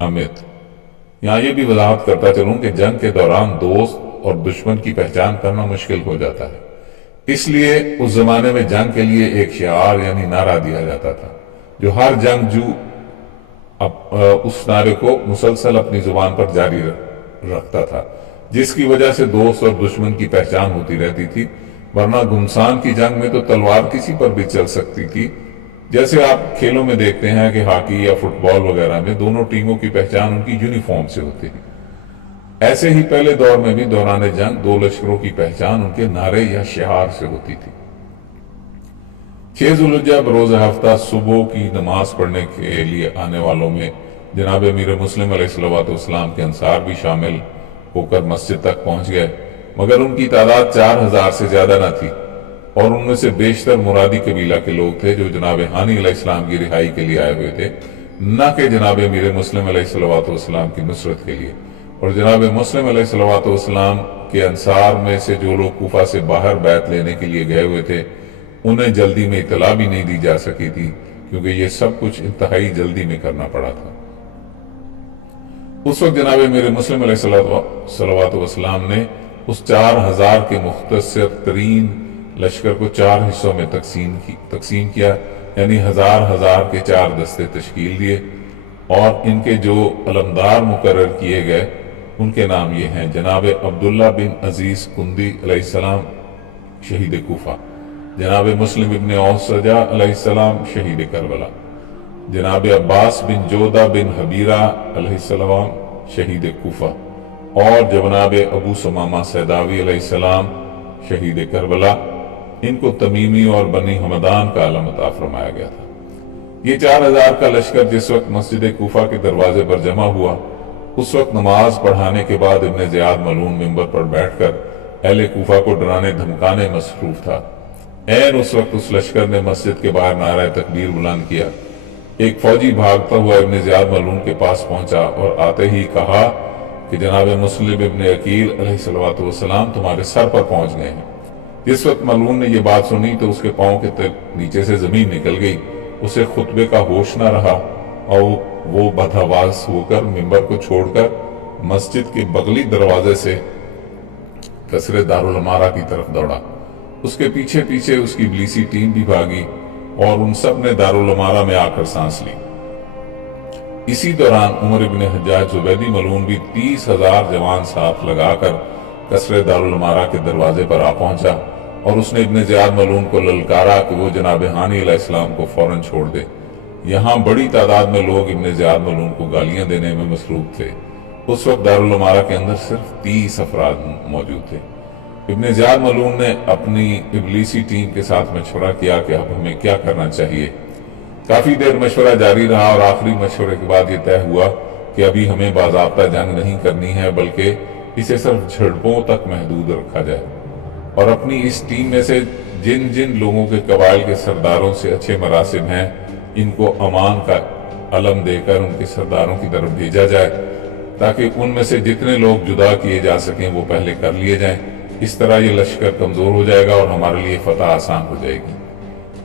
امت۔ یہاں یہ بھی وضاحت کرتا چلوں کہ جنگ کے دوران دوست اور دشمن کی پہچان کرنا مشکل ہو جاتا ہے، اس لیے اس زمانے میں جنگ کے لیے ایک شعار یعنی نعرہ دیا جاتا تھا جو ہر جنگجو اس نعرے کو مسلسل اپنی زبان پر جاری رکھتا تھا، جس کی وجہ سے دوست اور دشمن کی پہچان ہوتی رہتی تھی، ورنہ گھمسان کی جنگ میں تو تلوار کسی پر بھی چل سکتی تھی۔ جیسے آپ کھیلوں میں دیکھتے ہیں کہ ہاکی یا فٹ بال وغیرہ میں دونوں ٹیموں کی پہچان ان کی یونیفارم سے ہوتی ہے، ایسے ہی پہلے دور میں بھی دوران جنگ دو لشکروں کی پہچان ان کے نعرے یا شعار سے ہوتی تھی۔ 6 ذو الحجہ بروز ہفتہ صبح کی نماز پڑھنے کے لیے آنے والوں میں جناب امیر مسلم علیہ السلام کے انصار بھی شامل ہو کر مسجد تک پہنچ گئے، مگر ان کی تعداد 4000 سے زیادہ نہ تھی، اور ان میں سے بیشتر مرادی قبیلہ کے لوگ تھے جو جناب ہانی علیہ السلام کی رہائی کے لیے آئے ہوئے تھے، نہ کہ جناب امیر مسلم علیہ السلام کی نصرت کے لیے۔ اور جناب مسلم علیہ السلام کے انصار میں سے جو لوگ کوفہ سے باہر بیعت لینے کے لیے گئے ہوئے تھے انہیں جلدی میں اطلاع بھی نہیں دی جا سکی تھی، کیونکہ یہ سب کچھ انتہائی جلدی میں کرنا پڑا تھا۔ اس وقت جناب امیر مسلم علیہ السلام نے اس 4000 کے مختصر ترین لشکر کو 4 حصوں میں تقسیم کیا، یعنی ہزار کے 4 دستے تشکیل دیے، اور ان کے جو علمدار مقرر کیے گئے ان کے نام یہ ہیں: جناب عبداللہ بن عزیز کندی علیہ السلام شہید کوفہ، جناب مسلم ابن اوسجہ علیہ السلام شہید کربلا، جناب عباس بن جودہ بن حبیرہ علیہ السلام شہید کوفہ، اور جناب ابو سمامہ سیداوی علیہ السلام شہید کربلا۔ ان کو تمیمی اور بنی حمدان کا علم عطا فرمایا گیا تھا۔ یہ 4000 کا لشکر جس وقت مسجد کوفہ کے دروازے پر جمع ہوا، اس وقت نماز پڑھانے کے بعد ابن زیاد ملعون ممبر پر بیٹھ کر اہل کوفہ کو ڈرانے دھمکانے مصروف تھا۔ اس وقت اس لشکر نے مسجد کے باہر نعرہ تکبیر بلند کیا۔ ایک فوجی بھاگتا ہوا ابن زیاد ملعون کے پاس پہنچا اور آتے ہی کہا کہ جناب مسلم ابن عقیل علیہ السلام تمہارے سر پر پہنچ گئے ہیں۔ جس وقت ملعون نے یہ بات سنی تو اس کے پاؤں کے نیچے سے زمین نکل گئی، اسے خطبے کا ہوش نہ رہا اور وہ بدحواس ہو کر ممبر کو چھوڑ کر مسجد کے بغلی دروازے سے قصر دارالعمارہ کی طرف دوڑا۔ اس کے پیچھے پیچھے اس کی ابلیسی ٹیم بھی بھاگی اور ان سب نے دارالعمارہ میں آ کر سانس لی۔ اسی دوران عمر ابن حجاج زبیدی ملعون بھی 30,000 جوان ساتھ لگا کر قصر دارالعمارہ کے دروازے پر آ پہنچا، اور اس نے ابن زیاد ملعون کو للکارا کہ وہ جناب ہانی علیہ السلام کو فوراً چھوڑ دے۔ یہاں بڑی تعداد میں لوگ ابن زیاد ملعون کو گالیاں دینے میں مصروف تھے۔ اس وقت دارالعمارہ کے اندر صرف 30 افراد موجود تھے۔ ابن زیاد ملعون نے اپنی ابلیسی ٹیم کے ساتھ مشورہ کیا کہ اب ہمیں کیا کرنا چاہیے۔ کافی دیر مشورہ جاری رہا اور آخری مشورے کے بعد یہ طے ہوا کہ ابھی ہمیں باضابطہ جنگ نہیں کرنی ہے، بلکہ اسے صرف جھڑپوں تک محدود رکھا جائے، اور اپنی اس ٹیم میں سے جن جن لوگوں کے قبائل کے سرداروں سے اچھے مراسم ہیں ان کو امان کا علم دے کر ان کے سرداروں کی طرف بھیجا جائے، تاکہ ان میں سے جتنے لوگ جدا کیے جا سکیں وہ پہلے کر لیے جائیں۔ اس طرح یہ لشکر کمزور ہو جائے گا اور ہمارے لیے فتح آسان ہو جائے گی۔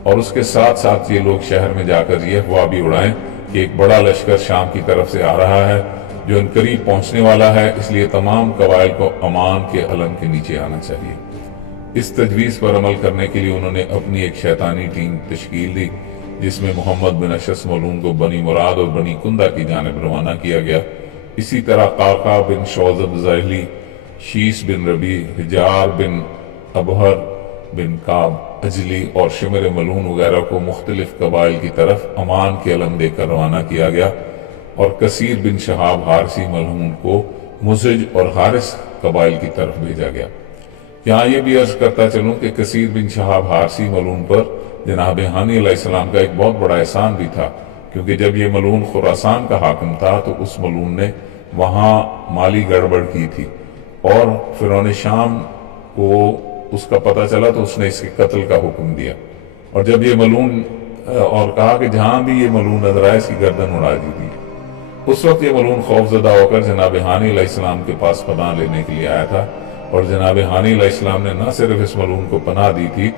اور اس کے ساتھ ساتھ یہ لوگ شہر میں جا کر یہ افواہ بھی اڑائیں کہ ایک بڑا لشکر شام کی طرف سے آ رہا ہے جو ان قریب پہنچنے والا ہے، اس لیے تمام قبائل کو امان کے علم کے نیچے آنا چاہیے۔ اس تجویز پر عمل کرنے کے لیے انہوں نے اپنی ایک شیطانی ٹیم تشکیل دی، جس میں محمد بن اشعث ملعون کو بنی مراد اور بنی کندہ کی جانب روانہ کیا گیا۔ اسی طرح قعقاع بن شوذب ذیلی، شیس بن ربیع، حجار بن ابہر بن کعب اجلی اور شمر ملعون وغیرہ کو مختلف قبائل کی طرف امان کے علم دے کر روانہ کیا گیا، اور کثیر بن شہاب حارثی ملعون کو مزج اور حارث قبائل کی طرف بھیجا گیا۔ یہاں یہ بھی عرض کرتا چلوں کہ کثیر بن شہاب حارثی ملعون پر جناب ہانی علیہ السلام کا ایک بہت بڑا احسان بھی تھا، کیونکہ جب یہ ملعون خراسان کا حاکم تھا تو اس ملعون نے وہاں مالی گڑبڑ کی تھی، اور فرعون شام کو اس کا پتہ چلا تو اس نے اس کے قتل کا حکم دیا، اور جب یہ ملعون اور کہا کہ جہاں بھی یہ ملعون نظر آئے اس کی گردن اڑا دی۔ اس وقت یہ ملعون خوف زدہ ہو کر جناب ہانی علیہ السلام کے پاس پناہ لینے کے لیے آیا تھا، اور جناب ہانی علیہ السلام نے نہ صرف اس ملعون کو پناہ دی تھی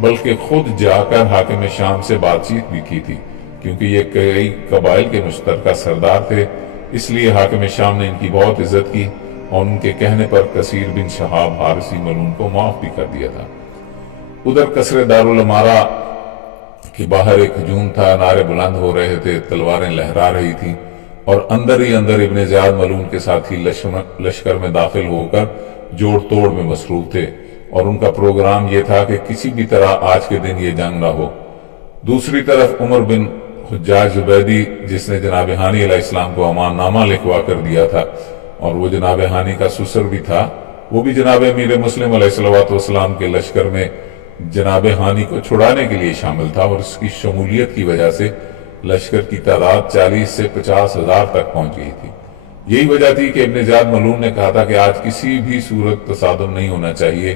بلکہ خود جا کر حاکم شام سے بات چیت بھی کی تھی، کیونکہ یہ کئی قبائل کے مشترکہ سردار تھے، اس لیے حاکم شام نے ان کی بہت عزت کی اور ان کے کہنے پر کثیر بن شہاب حارثی ملعون کو معاف بھی کر دیا تھا۔ ادھر قصر دارالامارہ کے باہر ایک ہجوم تھا، نعرے بلند ہو رہے تھے، تلواریں لہرا رہی تھیں، اور اندر ہی اندر ابن زیاد ملعون کے ساتھی لشکر میں داخل ہو کر جوڑ توڑ میں مصروف تھے، اور ان کا پروگرام یہ تھا کہ کسی بھی طرح آج کے دن یہ جنگ نہ ہو۔ دوسری طرف عمر بن حجاج زبیدی، جس نے جناب ہانی علیہ السلام کو امان نامہ لکھوا کر دیا تھا اور وہ جناب ہانی کا سسر بھی تھا، وہ بھی جناب امیر مسلم علیہ السلام کے لشکر میں جناب ہانی کو چھڑانے کے لیے شامل تھا، اور اس کی شمولیت کی وجہ سے لشکر کی تعداد 40 سے 50 ہزار تک پہنچ گئی تھی۔ یہی وجہ تھی کہ ابن زیاد ملعون نے کہا تھا کہ آج کسی بھی صورت تصادم نہیں ہونا چاہیے،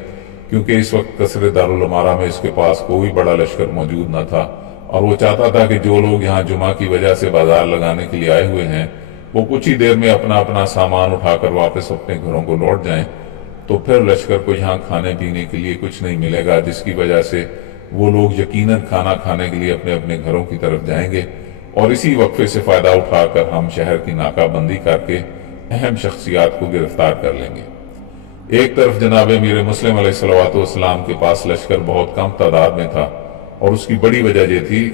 کیونکہ اس وقت قصر دارالامارہ میں اس کے پاس کوئی بڑا لشکر موجود نہ تھا، اور وہ چاہتا تھا کہ جو لوگ یہاں جمعہ کی وجہ سے بازار لگانے کے لیے آئے ہوئے ہیں وہ کچھ ہی دیر میں اپنا اپنا سامان اٹھا کر واپس اپنے گھروں کو لوٹ جائیں، تو پھر لشکر کو یہاں کھانے پینے کے لیے کچھ نہیں ملے گا، جس کی وجہ سے وہ لوگ یقیناً کھانا کھانے کے لیے اپنے اپنے گھروں کی طرف جائیں گے، اور اسی وقفے سے فائدہ اٹھا کر ہم شہر کی ناکہ بندی کر کے اہم شخصیات کو گرفتار کر لیں گے۔ ایک طرف جناب امیر مسلم علیہ السلام کے پاس لشکر بہت کم تعداد میں تھا، اور اس کی بڑی وجہ یہ تھی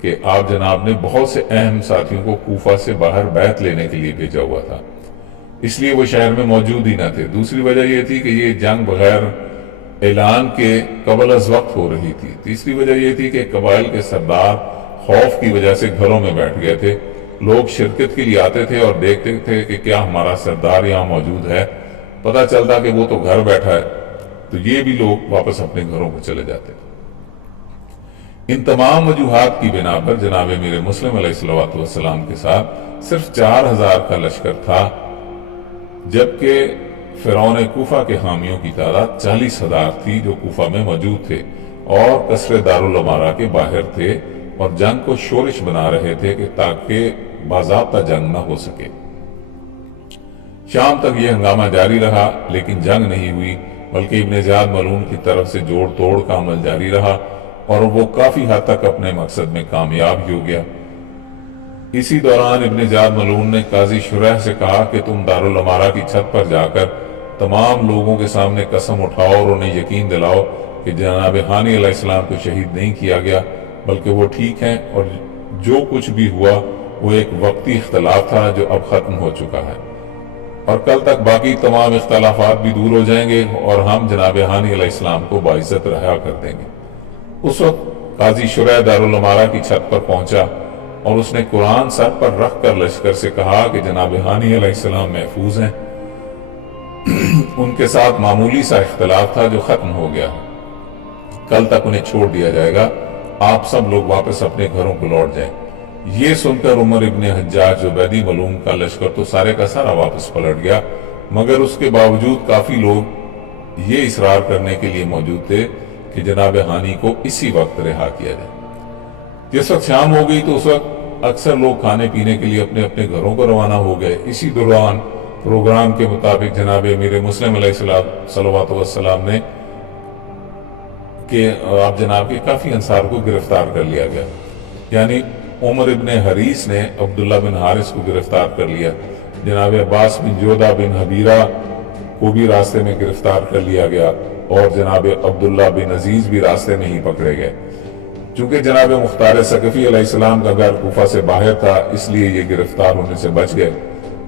کہ آپ جناب نے بہت سے اہم ساتھیوں کو کوفہ سے باہر بیعت لینے کے لیے بھیجا ہوا تھا، اس لیے وہ شہر میں موجود ہی نہ تھے۔ دوسری وجہ یہ تھی کہ یہ جنگ بغیر اعلان کے قبل از وقت ہو رہی تھی۔ تیسری وجہ یہ تھی کہ قبائل کے سردار خوف کی وجہ سے گھروں میں بیٹھ گئے تھے، لوگ شرکت کے لیے آتے تھے اور دیکھتے تھے کہ کیا ہمارا سردار یہاں موجود ہے، پتہ چلتا کہ وہ تو گھر بیٹھا ہے، تو یہ بھی لوگ واپس اپنے گھروں کو چلے جاتے تھے۔ ان تمام وجوہات کی بنا پر جناب امیر مسلم علیہ السلام کے ساتھ صرف 4000 کا لشکر تھا، جبکہ فرعون کوفہ کے حامیوں کی تعداد 40,000 تھی جو کوفہ میں موجود تھے اور قصر دارالامارہ کے باہر تھے، اور جنگ کو شورش بنا رہے تھے کہ تاکہ باضابطہ جنگ نہ ہو سکے۔ شام تک یہ ہنگامہ جاری رہا، لیکن جنگ نہیں ہوئی، بلکہ ابن زیاد ملعون کی طرف سے جوڑ توڑ کا عمل جاری رہا، اور وہ کافی حد تک اپنے مقصد میں کامیاب ہو گیا۔ اسی دوران ابن زیاد ملعون نے قاضی شریح سے کہا کہ تم دارالامارہ کی چھت پر جا کر تمام لوگوں کے سامنے قسم اٹھاؤ اور انہیں یقین دلاؤ کہ جناب ہانی علیہ السلام کو شہید نہیں کیا گیا، بلکہ وہ ٹھیک ہیں، اور جو کچھ بھی ہوا وہ ایک وقتی اختلاف تھا جو اب ختم ہو چکا ہے، اور کل تک باقی تمام اختلافات بھی دور ہو جائیں گے اور ہم جناب ہانی علیہ السلام کو باعزت رہا کر دیں گے۔ اس وقت قاضی شریح دارالامارہ کی چھت پر پہنچا اور اس نے قرآن سر پر رکھ کر لشکر سے کہا کہ جناب ہانی علیہ السلام محفوظ ہیں، ان کے ساتھ معمولی سا اختلاف تھا جو ختم ہو گیا، کل تک انہیں چھوڑ دیا جائے گا، آپ سب لوگ واپس اپنے گھروں کو لوٹ جائیں۔ یہ سن کر عمر ابن حجاج زبیدی ملعون کا لشکر تو سارے کا سارا واپس پلٹ گیا، مگر اس کے باوجود کافی لوگ یہ اصرار کرنے کے لیے موجود تھے کہ جناب ہانی کو اسی وقت رہا کیا جائے۔ جس وقت شام ہو گئی تو اس وقت اکثر لوگ کھانے پینے کے لیے اپنے اپنے گھروں کو روانہ ہو گئے۔ اسی دوران پروگرام کے مطابق جناب امیر مسلم علیہ السلام نے کہ آپ جناب کے کافی انصار کو گرفتار کر لیا گیا، یعنی عمر ابن حریث نے عبداللہ بن حارث کو گرفتار کر لیا، جناب عباس بن جودہ بن حبیرہ کو بھی راستے میں گرفتار کر لیا گیا، اور جناب عبداللہ بن عزیز بھی راستے میں ہی پکڑے گئے۔ چونکہ جناب مختار ثقفی علیہ السلام کا گھر کوفہ سے باہر تھا، اس لیے یہ گرفتار ہونے سے بچ گئے۔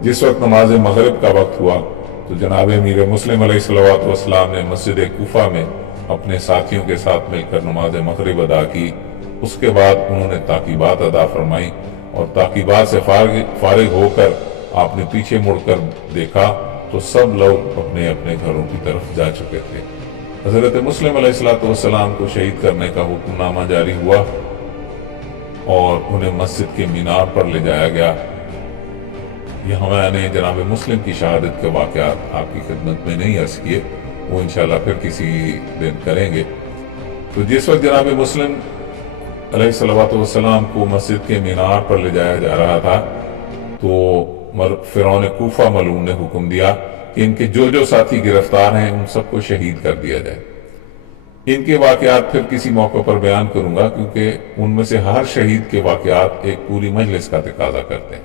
جس وقت نماز مغرب کا وقت ہوا تو جناب امیر مسلم علیہ السلام نے مسجد کوفہ میں اپنے ساتھیوں کے ساتھ مل کر نماز مغرب ادا کی۔ اس کے بعد انہوں نے تعقیبات ادا فرمائی، اور تعقیبات سے فارغ ہو کر آپ نے پیچھے مڑ کر دیکھا تو سب لوگ اپنے اپنے گھروں کی طرف جا چکے تھے۔ حضرت مسلم علیہ السلام کو شہید کرنے کا حکم نامہ جاری ہوا اور انہیں مسجد کے مینار پر لے جایا گیا۔ یہاں میں نے جناب مسلم کی شہادت کے واقعات آپ کی خدمت میں نہیں عرض کیے، وہ انشاءاللہ پھر کسی دن کریں گے۔ تو جس وقت جناب مسلم علیہ السلام کو مسجد کے مینار پر لے جایا جا رہا تھا تو فرعون کوفہ ملعون نے حکم دیا کہ ان کے جو ساتھی گرفتار ہیں ان سب کو شہید کر دیا جائے۔ ان کے واقعات پھر کسی موقع پر بیان کروں گا، کیونکہ ان میں سے ہر شہید کے واقعات ایک پوری مجلس کا تقاضا کرتے ہیں۔